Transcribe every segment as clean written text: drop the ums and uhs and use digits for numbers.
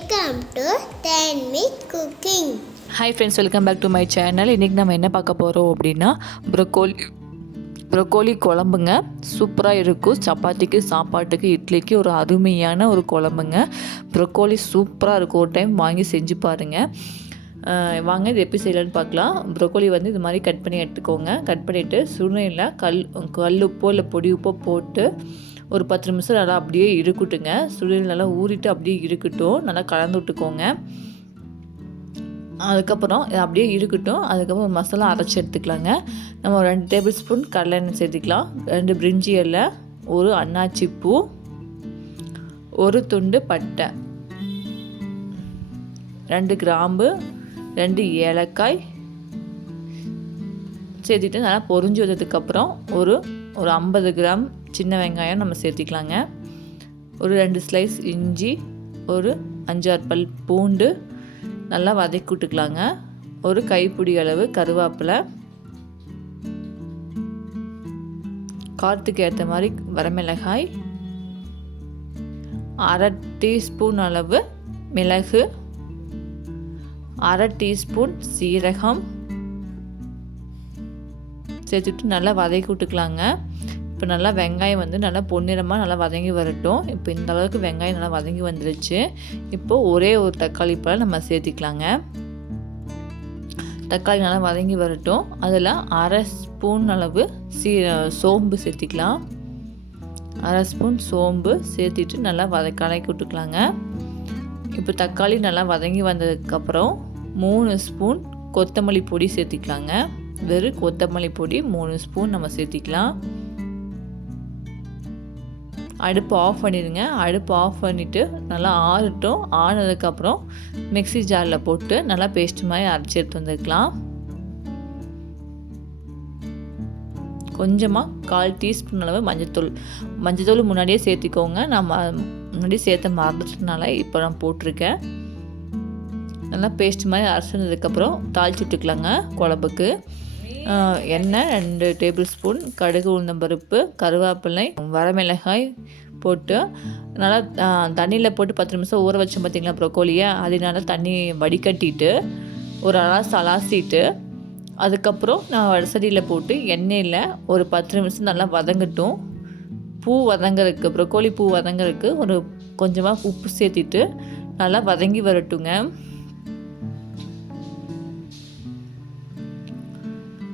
Welcome to Tanvi cooking. Hi friends, welcome back to my channel. இன்றைக்கி நம்ம என்ன பார்க்க போகிறோம் அப்படின்னா ப்ரொக்கோலி குழம்புங்க. சூப்பராக இருக்கும். சப்பாத்திக்கு, சாப்பாட்டுக்கு, இட்லிக்கு ஒரு அருமையான ஒரு குழம்புங்க. ப்ரொக்கோலி சூப்பராக இருக்கும். ஒரு டைம் வாங்கி செஞ்சு பாருங்கள். வாங்க இது எப்படி செய்யலான்னு பார்க்கலாம். ப்ரொக்கோலி வந்து இது மாதிரி கட் பண்ணி எடுத்துக்கோங்க. கட் பண்ணிவிட்டு சுடுநீரில் கல் உப்போ இல்லை பொடி உப்போ போட்டு ஒரு 10 நிமிஷம் நல்லா அப்படியே இருக்கட்டுங்க. சுடுநீர் நல்லா ஊறிட்டு அப்படியே இருக்கட்டும். நல்லா கலந்து விட்டுக்கோங்க. அதுக்கப்புறம் அப்படியே இருக்கட்டும். அதுக்கப்புறம் ஒரு மசாலா அரைச்சி எடுத்துக்கலாங்க. நம்ம 2 டேபிள் ஸ்பூன் கடலை எண்ணெய் சேர்த்துக்கலாம். 2 பிரிஞ்சி இலை, ஒரு அன்னாச்சி பூ, ஒரு துண்டு பட்டை, 2 கிராம்பு, 2 ஏலக்காய் சேர்த்துட்டு நல்லா பொரிஞ்சு வந்ததுக்கப்புறம் ஒரு 50 கிராம் சின்ன வெங்காயம் நம்ம சேர்த்திக்கலாங்க. ஒரு 2 ஸ்லைஸ் இஞ்சி, ஒரு 5-6 பல் பூண்டு நல்லா வதக்கி விட்டுக்கலாங்க. ஒரு கைப்பிடி அளவு கருவேப்பிலை, காரத்துக்கு ஏற்ற மாதிரி வரமிளகாய், 1/2 டீஸ்பூன் அளவு மிளகு, 1/2 டீஸ்பூன் சீரகம் சேர்த்துட்டு நல்லா வதக்கி விட்டுக்கலாங்க. இப்போ நல்லா வெங்காயம் வந்து நல்லா பொன்னிறமாக நல்லா வதங்கி வரட்டும். இப்போ இந்த அளவுக்கு வெங்காயம் நல்லா வதங்கி வந்துருச்சு. இப்போது ஒரே ஒரு தக்காளி பழம் நம்ம சேர்த்திக்கலாங்க. தக்காளி நல்லா வதங்கி வரட்டும். அதில் 1/2 ஸ்பூன் அளவு சோம்பு சேர்த்திக்கலாம். 1/2 ஸ்பூன் சோம்பு சேர்த்திட்டு நல்லா கலக்கி விட்டுக்கலாங்க. இப்போ தக்காளி நல்லா வதங்கி வந்ததுக்கப்புறம் 3 ஸ்பூன் கொத்தமல்லி பொடி சேர்த்திக்கலாங்க. வெறும் கொத்தமல்லி பொடி 3 ஸ்பூன் நம்ம சேர்த்திக்கலாம். அடுப்பு ஆஃப் பண்ணிடுங்க. அடுப்பு ஆஃப் பண்ணிவிட்டு நல்லா ஆறட்டும். ஆனதுக்கப்புறம் மிக்ஸி ஜாரில் போட்டு நல்லா பேஸ்ட் மாதிரி அரைச்சி எடுத்து வந்துக்கலாம். கொஞ்சமாக 1/4 டீஸ்பூன் அளவு மஞ்சத்தூள் முன்னாடியே சேர்த்திக்கோங்க. நான் முன்னாடியே சேர்த்த மறந்துட்டனால இப்போ நான் போட்டிருக்கேன். நல்லா பேஸ்ட் மாதிரி அரைச்சினதுக்கப்புறம் தாளிச்சு விட்டுக்கலாங்க. குழம்புக்கு எண்ணெய் 2 டேபிள் ஸ்பூன், கடுகு, உளுந்தம்பருப்பு, கருவேப்பிலை, வரமிளகாய் போட்டு நல்லா தண்ணியில் போட்டு 10 நிமிஷம் ஊற வச்சோம் பார்த்திங்களா ப்ரொக்கோலியை. அதனால தண்ணி வடிகட்டிட்டு ஒரு அலாசிட்டு அதுக்கப்புறம் நான் வடசட்டியில் போட்டு எண்ணெயில் ஒரு 10 நிமிஷம் நல்லா வதங்கட்டும். ப்ரொக்கோலி பூ வதங்கிறதுக்கு ஒரு கொஞ்சமாக உப்பு சேர்த்திட்டு நல்லா வதங்கி வரட்டுங்க.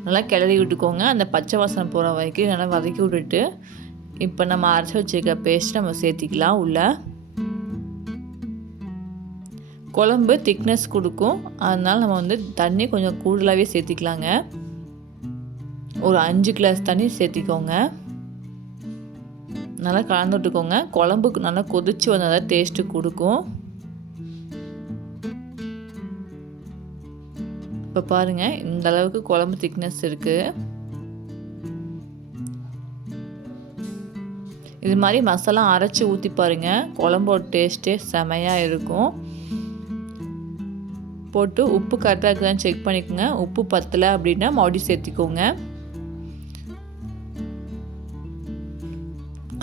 நல்லா கிளறி விட்டுக்கோங்க. அந்த பச்சை வாசனை போகிற வரைக்கும் நல்லா வதக்கி விட்டுட்டு இப்போ நம்ம அரைச்சி வச்சுருக்க பேஸ்ட் நம்ம சேர்த்திக்கலாம். உள்ள குழம்பு திக்னஸ் கொடுக்கும். அதனால் நம்ம வந்து தண்ணி கொஞ்சம் கூடுதலாகவே சேர்த்திக்கலாங்க. ஒரு 5 கிளாஸ் தண்ணி சேர்த்திக்கோங்க. நல்லா கலந்து விட்டுக்கோங்க. குழம்புக்கு நல்லா கொதிச்சு வந்தால் தான் டேஸ்ட்டு கொடுக்கும். இப்போ பாருங்கள், இந்த அளவுக்கு குழம்பு திக்னஸ் இருக்குது. இது மாதிரி மசாலா அரைச்சி ஊற்றி பாருங்கள். குழம்போட டேஸ்ட்டே செமையாக இருக்கும். போட்டு உப்பு கரெக்டாக இருக்குதான்னு செக் பண்ணிக்கோங்க. உப்பு பத்தலை அப்படின்னா மறுபடியும் சேர்த்திக்கோங்க.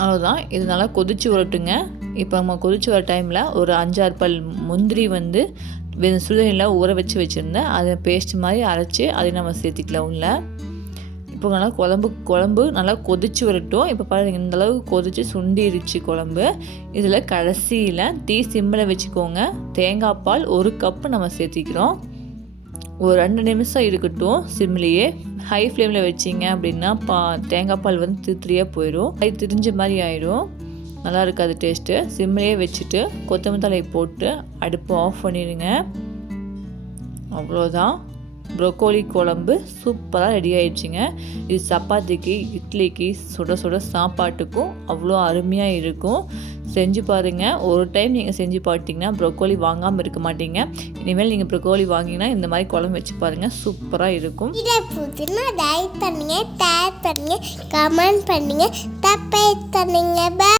அவ்வளோதான். இது நல்லா கொதிச்சு வரட்டுங்க. இப்போ நம்ம கொதிச்சு வர டைமில் ஒரு 5-6 பல் முந்திரி வந்து சுடுதண்ணியில் ஊற வச்சுருந்தேன். அதை பேஸ்ட் மாதிரி அரைச்சி அதை நம்ம சேர்த்திக்கலாம் உள்ள. இப்போ நல்லா குழம்பு நல்லா கொதிச்சு வரட்டும். இப்போ பாருங்கள், இந்தளவுக்கு கொதிச்சு சுண்டிருச்சு குழம்பு. இதில் கடைசியில் தீ சிம்மில் வச்சுக்கோங்க. தேங்காய் பால் 1 கப்பு நம்ம சேர்த்திக்கிறோம். ஒரு 2 நிமிஷம் இருக்கட்டும் சிம்லேயே. ஹை ஃப்ளேமில் வச்சிங்க அப்படின்னா தேங்காய் பால் வந்து திரியாக போயிடும். அது திரிஞ்ச மாதிரி ஆயிடும். நல்லா இருக்காது டேஸ்ட்டு. சிம்லேயே வச்சுட்டு கொத்தமல்லி தழை போட்டு அடுப்பு ஆஃப் பண்ணிடுங்க. அவ்வளோதான், ப்ரொக்கோலி குழம்பு சூப்பராக ரெடி ஆயிடுச்சுங்க. இது சப்பாத்திக்கு, இட்லிக்கு, சுட சுட சாப்பாட்டுக்கும் அவ்வளோ அருமையாக இருக்கும். செஞ்சு பாருங்கள். ஒரு டைம் நீங்கள் செஞ்சு பார்த்தீங்கன்னா ப்ரொக்கோலி வாங்காமல் இருக்க மாட்டீங்க. இனிமேல் நீங்கள் ப்ரொக்கோலி வாங்கினா இந்த மாதிரி குழம்பு வச்சு பாருங்கள். சூப்பராக இருக்கும். இதை பிடிச்சினா லைக் பண்ணுங்கள், ஷேர் பண்ணுங்கள், கமெண்ட் பண்ணுங்கள், சப்ஸ்கிரைப் பண்ணுங்கள்.